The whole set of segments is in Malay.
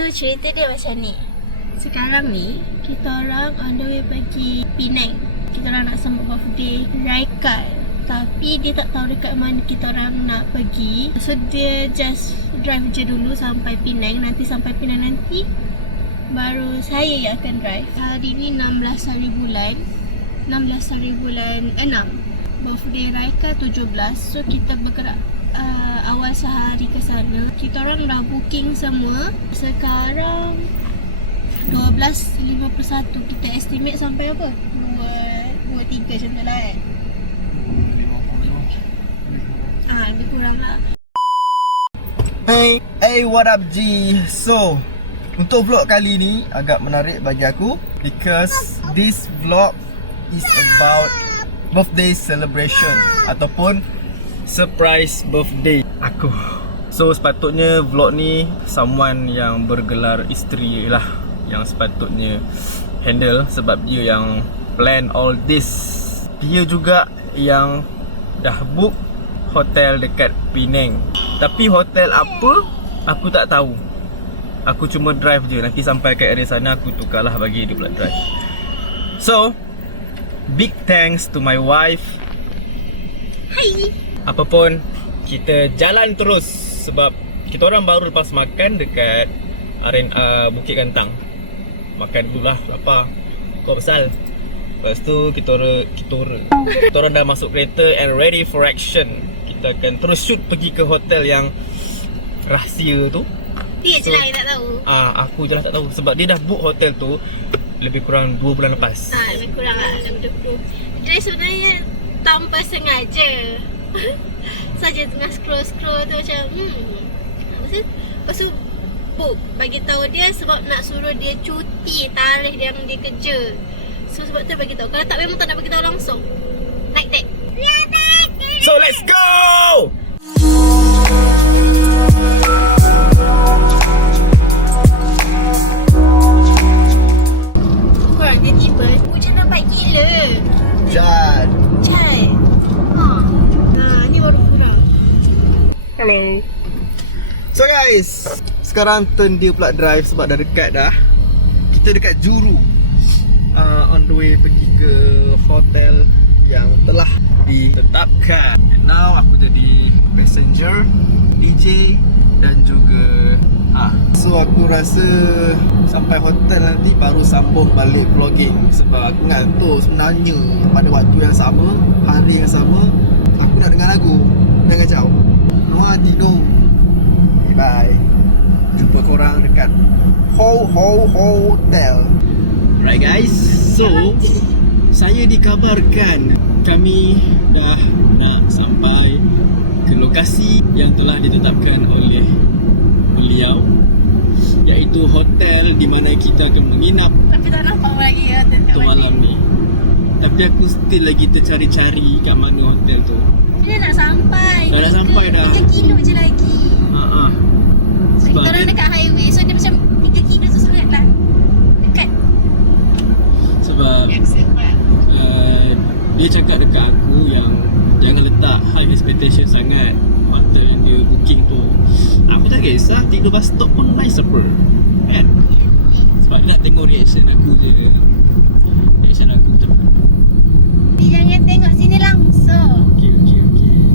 So cerita dia macam ni. Sekarang ni kita orang on the way pergi Penang. Kita orang nak sambut birthday Raika, tapi dia tak tahu dekat mana kita orang nak pergi. So dia just drive je dulu sampai Penang. Nanti sampai Penang nanti baru saya yang akan drive. Hari ni 16 hari bulan 6. Birthday Raika 17. So kita bergerak awal sehari ke sana. Kita orang dah booking semua. Sekarang 12.51. Kita estimate sampai apa? 2.3 macam tu lah kan? Lebih kurang lah. Hey, what up G? So, untuk vlog kali ni agak menarik bagi aku because this vlog is about birthday celebration ataupun surprise birthday aku. So sepatutnya vlog ni someone yang bergelar isteri lah yang sepatutnya handle, sebab dia yang plan all this. Dia juga yang dah book hotel dekat Penang. Tapi hotel apa aku tak tahu. Aku cuma drive je. Nanti sampai kat area sana aku tukarlah bagi dia pula drive. So big thanks to my wife. Hai. Apapun, kita jalan terus sebab kita orang baru lepas makan dekat Bukit Kantang. Makan dulu lah, lapar. Kau pasal. Lepas tu kita orang dah masuk kereta and ready for action. Kita akan terus shoot pergi ke hotel yang rahsia tu. Dia je lah yang tak tahu. Aku je lah tak tahu sebab dia dah book hotel tu lebih kurang 2 bulan lepas. Lebih kurang lah, lebih 20. Jadi sebenarnya tanpa sengaja saja tengah scroll tu macam lepas tu book, bagi tahu dia sebab nak suruh dia cuti tarikh yang dia kerja. So sebab tu bagi tahu. Kalau tak memang tak nak bagi tahu langsung. Like that. So let's go. Korang tiba-tiba hujan nampak gila. Hujan. Ni baru kurang. Hello. So guys, sekarang turn dia pula drive sebab dah dekat dah. Kita dekat Juru. On the way pergi ke hotel yang telah ditetapkan. And now aku jadi passenger, DJ dan juga so aku rasa sampai hotel nanti baru sambung balik vlogging sebab aku ngantuk sebenarnya. Pada waktu yang sama, hari yang sama, aku nak dengar lagu. Dah kacau. Noah tidur. Okay, bye. Jumpa korang dekat Hotel. Right guys, so saya dikabarkan kami dah nak sampai ke lokasi yang telah ditetapkan oleh beliau, iaitu hotel di mana kita akan menginap. Tapi tak nampak lagi hotel kat malam ni. Tapi aku still lagi tercari-cari kat mana hotel tu. Dia nak sampai. Dah sampai dah. 3 kilo je lagi. Sebab kita orang dekat highway, so dia macam 3 kilo tu sangat lah dekat. Sebab dia cakap dekat aku yang jangan letak high expectation sangat hotel yang dia booking tu. Aku tak kisah, tidur bus stop pun nice apa kan? Sebab dia nak tengok reaction aku je. Reaction aku tu. Tapi jangan tengok sini langsung. Okay.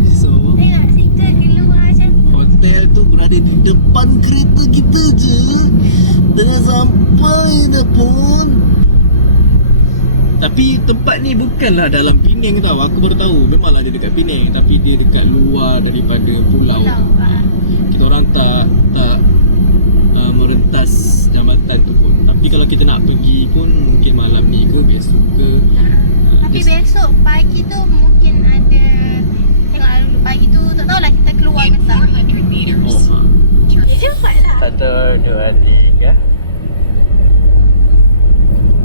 So tengok situ keluar macam hotel tu berada di depan kereta kita je. Dah sampai dah pun. Tapi tempat ni bukanlah dalam Penang tau. Aku baru tahu. Memanglah dia dekat Penang, tapi dia dekat luar daripada pulau. Kita orang tak merentas jambatan tu pun. Tapi kalau kita nak pergi pun mungkin malam ni ke, besok ke. Tapi besok pagi tu mungkin ada. Tengok dulu pagi tu, tak tahulah kita keluar ke tak. Dia cepat lah. 1, 2, 3.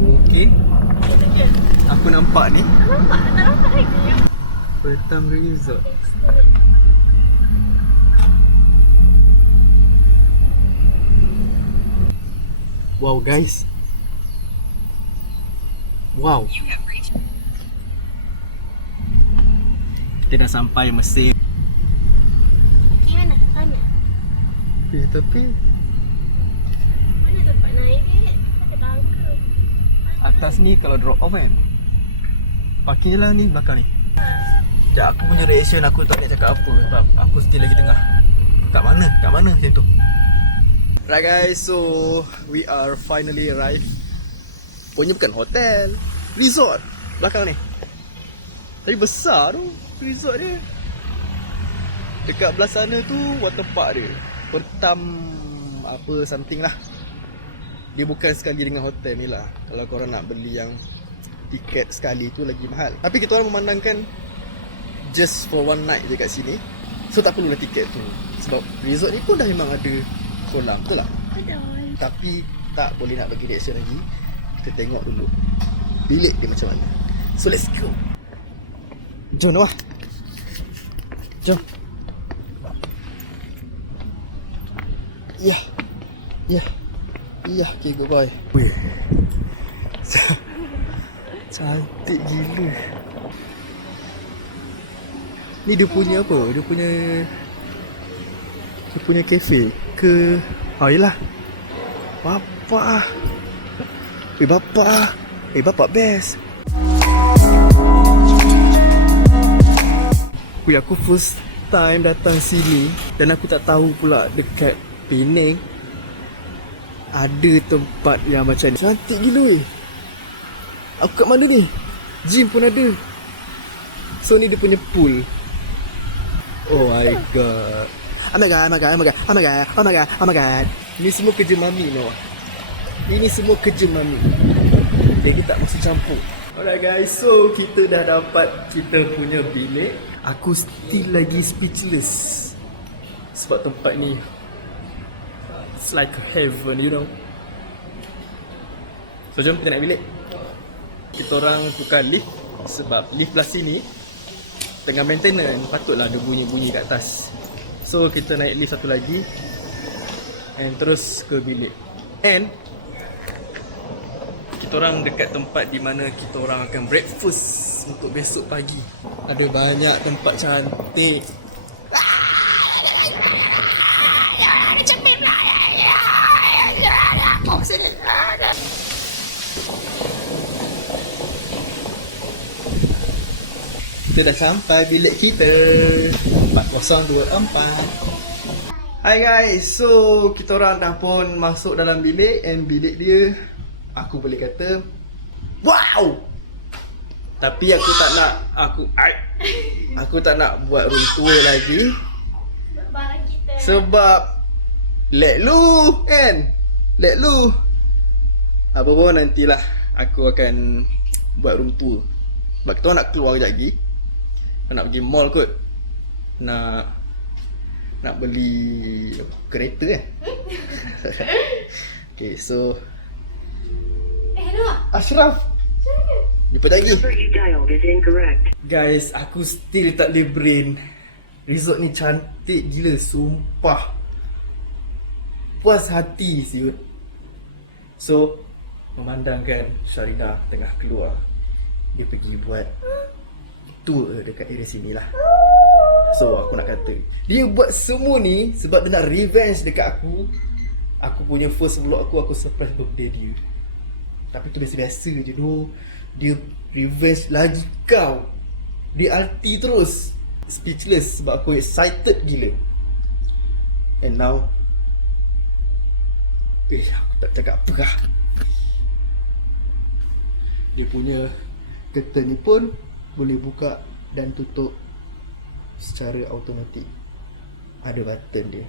Okey. Aku nampak ni. Tak nampak lagi. Pertam Resort. Wow guys. Wow. Kita dah sampai Mesir. Pergi mana? Sana? Tapi atas ni kalau drop off kan. Parking je lah ni belakang ni. Sekejap aku punya reaction aku tak nak cakap apa sebab aku still lagi tengah. Kat mana macam tu. Right guys, so we are finally arrived. Punya bukan hotel, resort belakang ni. Tapi besar tu resort dia. Dekat belah sana tu water park dia. Pertam apa something lah. Dia bukan sekali dengan hotel ni lah. Kalau korang nak beli yang tiket sekali tu lagi mahal. Tapi kita orang memandangkan just for one night je kat sini. So tak perlulah tiket tu. Sebab resort ni pun dah memang ada kolam, betul tak? Betul. Tapi tak boleh nak bagi reaction lagi. Kita tengok dulu bilik dia macam mana. So let's go. Jom Noah. Jom. Ya. Okay, good boy. Weh. Cantik gila. Ni dia punya apa? Dia punya kafe ke? Yelah. Bapak. Bapak best. Aku first time datang sini dan aku tak tahu pula dekat Penang ada tempat yang macam ni. Cantik gila weh. Aku kat mana ni? Gym pun ada. So ni dia punya pool. Oh my god. Oh my god. Ini semua kerja mami no. Ini semua kerja mami. Dia tak masuk campur. Alright guys, so kita dah dapat kita punya bilik. Aku still lagi speechless sebab tempat ni it's like a heaven, you know. So jom kita naik bilik. Kita orang tukar lift sebab lift belah sini tengah maintenance, patutlah ada bunyi-bunyi kat atas. So kita naik lift satu lagi and terus ke bilik. And kita orang dekat tempat di mana kita orang akan breakfast untuk besok pagi. Ada banyak tempat cantik. Kita dah sampai bilik kita 4024. Hai guys, so kita orang dah pun masuk dalam bilik. And bilik dia, aku boleh kata wow. Tapi aku tak nak, aku tak nak buat room tour lagi. Sebab let lu kan. Let lu. Apa pun nantilah aku akan buat room tour. Sebab kita orang nak keluar kejap lagi. Nak pergi mall kot. Nak beli kereta kan. Okay, so Hello Ashraf, jumpa lagi. Guys, aku still tak boleh brain. Resort ni cantik gila, sumpah. Puas hati siut. So memandangkan Sharina tengah keluar, dia pergi buat tour dekat area sini lah. So aku nak kata dia buat semua ni sebab dia nak revenge dekat aku. Aku punya first vlog aku surprise birthday dia. Tapi tu biasa-biasa je tu. Dia revenge lagi kau. Dia ulti terus. Speechless sebab aku excited gila. And now aku tak cakap apa lah. Dia punya curtain ni pun boleh buka dan tutup secara automatik. Ada button dia.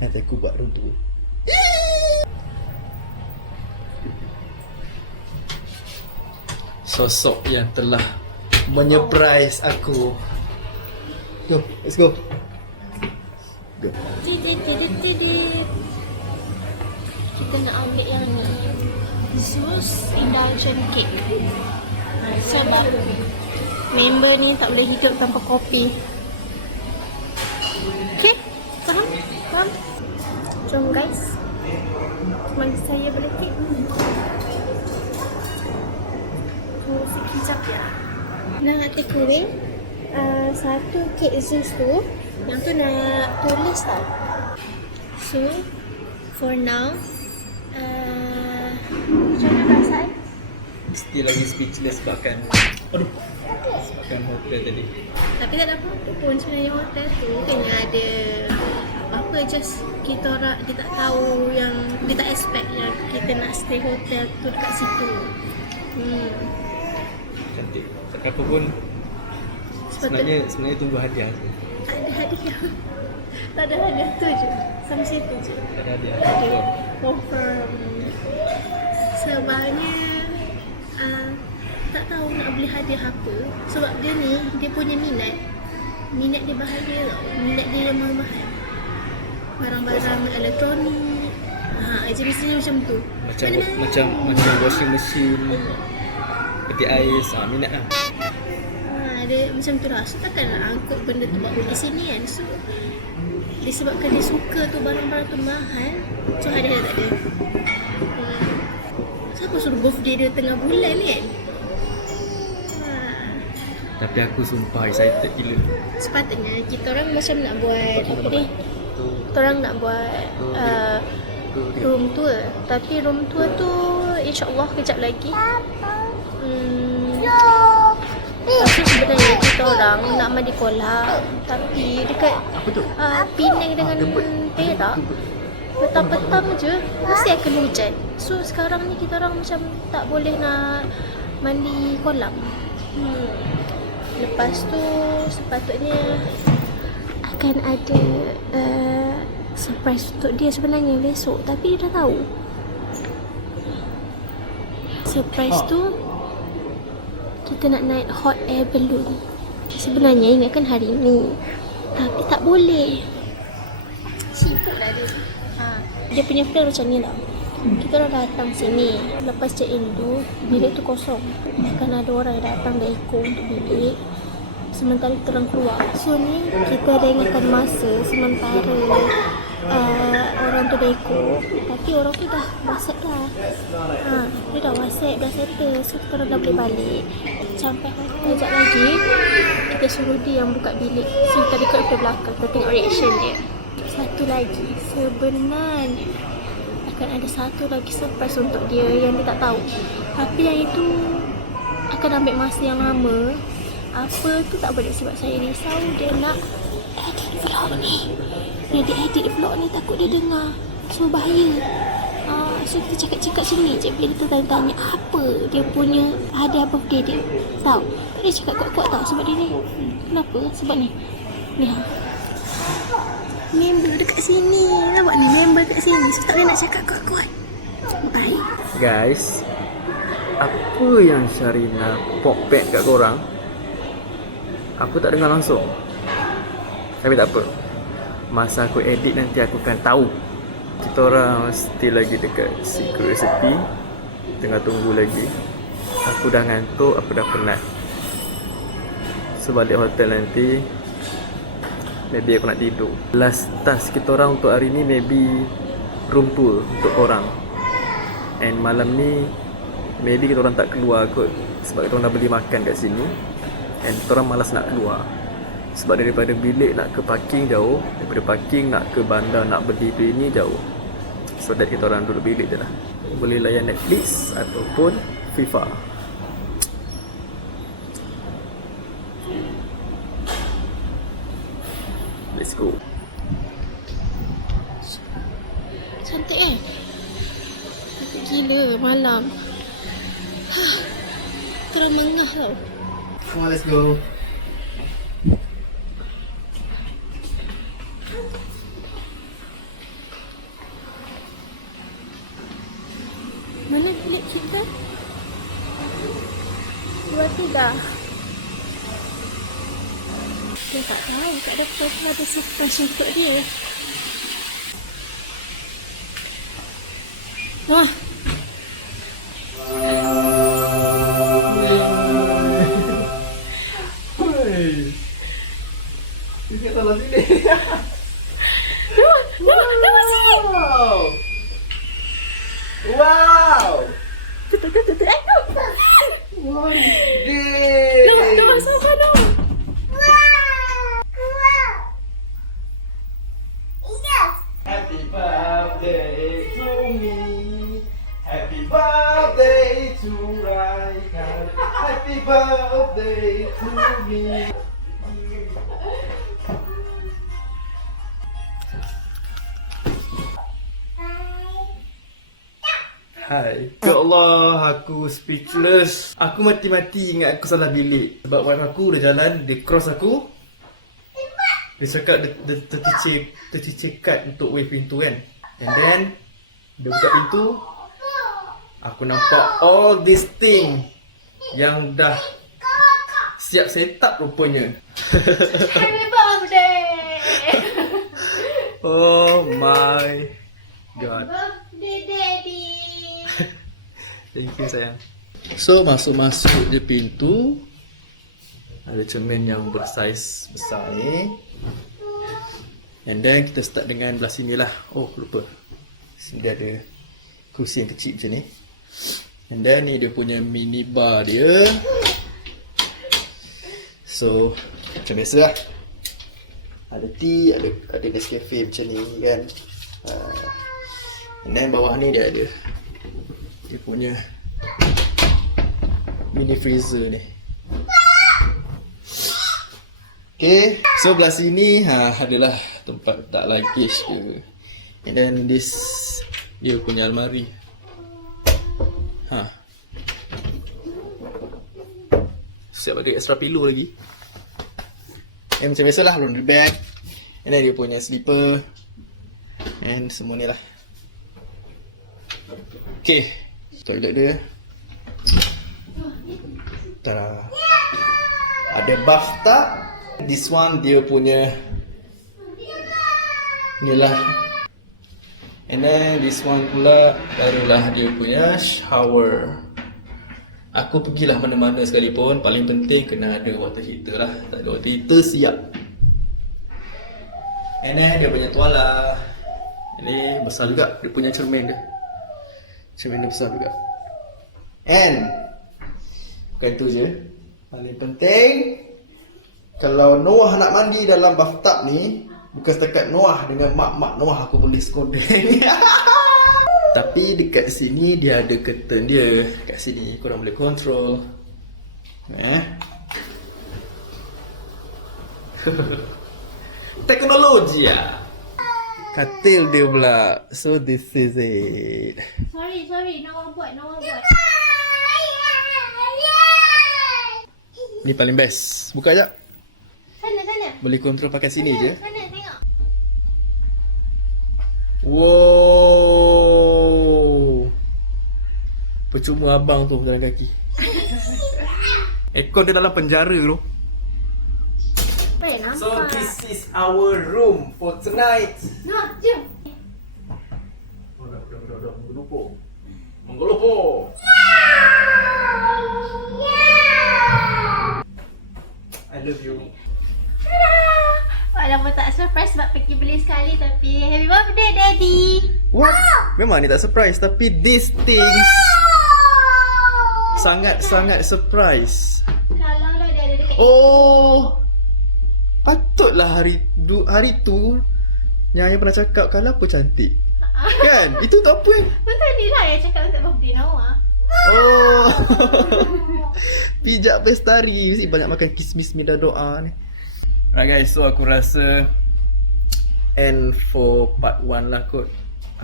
Nanti aku buat room tour. Sosok yang telah menyurprise aku. Go, let's go. Go. Kita nak ambil yang ni, Zeus Indulgent Cake. Sebab member ni tak boleh hidup tanpa kopi. Okay, faham? Jom guys, mari saya beli kek. Tunggu sekejap ya. Nak take away satu kek Zeus tu. Yang tu nak tulis tau. So for now, macam mana rasa still lagi speechless sebabkan hotel tadi. Tapi tak ada apa-apa pun sebenarnya hotel tu. Bukannya ada apa, just kita orang dia tak tahu yang dia tak expect yang kita nak stay hotel tu dekat situ. Cantik. Apa pun sebenarnya tunggu hadiah tu. Tak ada hadiah. Tak ada hadiah tu je. Sampai situ je. Tak ada hadiah. Ada confirm. Sebabnya tak tahu nak beli hadiah apa. Sebab dia punya minat dia bahaya tau. Minat dia yang mahal-mahal. Barang-barang elektronik. Jenis-jenis macam tu. Macam washing machine, peti ais, minat lah. Dia macam tu lah. So takkan nak angkut benda tu bawa pergi sini kan. So disebabkan dia suka tu barang-barang tu mahal, so hadiah tak ada. Siapa suruh birthday dia tengah bulan ni kan? Tapi aku sumpah excited gila. Sepatutnya kita orang macam nak buat apa ni? Kita orang nak buat room tour. Tapi room tour tu insya-Allah kejap lagi. Lepas tu sebenarnya kita orang nak mandi kolam. Tapi dekat Penang dengan Perak, petang-petang je mesti akan hujan. So sekarang ni kita orang macam tak boleh nak mandi kolam. Lepas tu sepatutnya akan ada surprise untuk dia sebenarnya besok. Tapi dia dah tahu. Surprise tu kita nak naik hot air balloon. Sebenarnya ingatkan hari ni, tapi tak boleh. Sibuk lah dia. Dia punya plan macam ni lah. Kita dah datang sini. Lepas check in tu, bilik tu kosong. Akan ada orang yang datang dah ikut untuk bilik. Sementara kita orang keluar. So ni kita lengahkan masa sementara orang tu dah ikut. Tapi orang tu dah WhatsApp dah. Dia dah WhatsApp, dah settle. So kita orang dah boleh balik. Sampai hotel sekejap lagi, kita suruh dia yang buka bilik. So kita dekat ke belakang, kita tengok reaction dia. Satu lagi, sebenarnya akan ada satu lagi surprise untuk dia yang dia tak tahu. Tapi yang itu akan ambil masa yang lama. Apa tu tak boleh sebab saya risau dia nak edit vlog ni. Dia edit vlog ni takut dia dengar. So bahaya. So kita cakap-cakap sini je. Bila dia tanya apa dia punya hadiah birthday dia. Tahu? Dia cakap kuat-kuat tau sebab dia ni. Kenapa? Sebab ni. Ni member dekat sini. Nampak ni member dekat sini. So tak boleh nak cakap kuat-kuat. Baik. Guys, apa yang Sharina pop back kat korang, aku tak dengar langsung. Tapi tak apa, masa aku edit nanti aku akan tahu. Kita orang still lagi dekat secret recipe. Tengah tunggu lagi. Aku dah ngantuk, aku dah penat. So balik hotel nanti, maybe aku nak tidur. Last task kita orang untuk hari ni maybe room tour untuk korang. And malam ni maybe kita orang tak keluar kot, sebab kita orang dah beli makan kat sini. And kita orang malas nak keluar. Sebab daripada bilik nak ke parking jauh, daripada parking nak ke bandar nak beli ni jauh. So that kita orang duduk bilik je lah. Boleh layan Netflix ataupun FIFA. Let's go. Cantik cantik gila malam. Terang mengah tau. Come on, let's go. Mana bilik kita? Dua tiga. Dia tak tahu kat depan ada surprise untuk dia. Wah. Dia salah sini. Nama sini. Wow. Tutup. Wow. Gay. Nama siapa dong? Happy birthday to me. Happy birthday to Ryan. Hai. Ya Allah, aku speechless. Aku mati-mati ingat aku salah bilik. Sebab wife aku dah jalan, dia cross aku. Dia cakap dia tercicir kad untuk wave pintu kan. And then, dia buka pintu. Aku nampak all this thing yang dah siap set up rupanya. Happy birthday! Oh my god. Birthday daddy! Thank you sayang. So masuk-masuk je pintu. Ada cermin yang bersaiz besar ni. And then kita start dengan belah sini lah. Oh lupa. Sini ada kerusi yang kecil macam ni. And then ni dia punya mini bar dia. So macam biasa lah. Ada tea, ada Nescafe macam ni kan. And then bawah ni dia ada dia punya mini freezer ni. Okay, so belah sini adalah tempat letak luggage ke. And then this dia punya almari. Siap ada extra pillow lagi. And macam biasalah laundry bag. And then dia punya slipper. And semua ni lah. Okay, toilet dia. Tada. Ada bathtub. This one dia punya ni lah. And then this one pula barulah dia punya shower. Aku pergilah mana-mana sekalipun, paling penting kena ada water heater lah. Tak ada water heater siap. And then dia punya tuala. Ini besar juga dia punya cermin dia. Cermin dia besar juga. And bukan itu je, paling penting kalau Noah nak mandi dalam bathtub ni, bukan setakat Noah dengan mak-mak Noah aku boleh skodeng. Tapi dekat sini dia ada curtain dia. Kat sini korang boleh control. Teknologi ya. Katil dia pula. So this is it. Sorry, Nawang buat. Ni paling best. Buka jap. Sana. Boleh control pakai sini je. Sana, tengok. Wow. Percuma abang tu jalan kaki. Aircon dia dalam penjara tu. Baik nampak. So this is our room for tonight. Nah, jom. Menggelopo. I love you. Walaupun tak surprise sebab pergi beli sekali, tapi happy birthday daddy. What? Memang ni tak surprise, tapi these things sangat-sangat surprise. Kalau lah dia ada dekat Oh, patutlah hari tu Nyai pernah cakap kalau apa cantik. Kan? Itu tu apa yang betul ni lah yang cakap untuk birthday Noah. oh. Pijak pestari. Mesti banyak makan kismis minda doa ni. Alright guys, so aku rasa end for part 1 lah kot.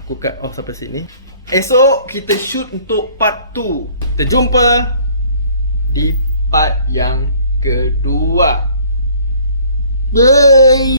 Aku cut off sampai sini. Esok kita shoot untuk part 2. Kita jumpa di part yang kedua. Bye.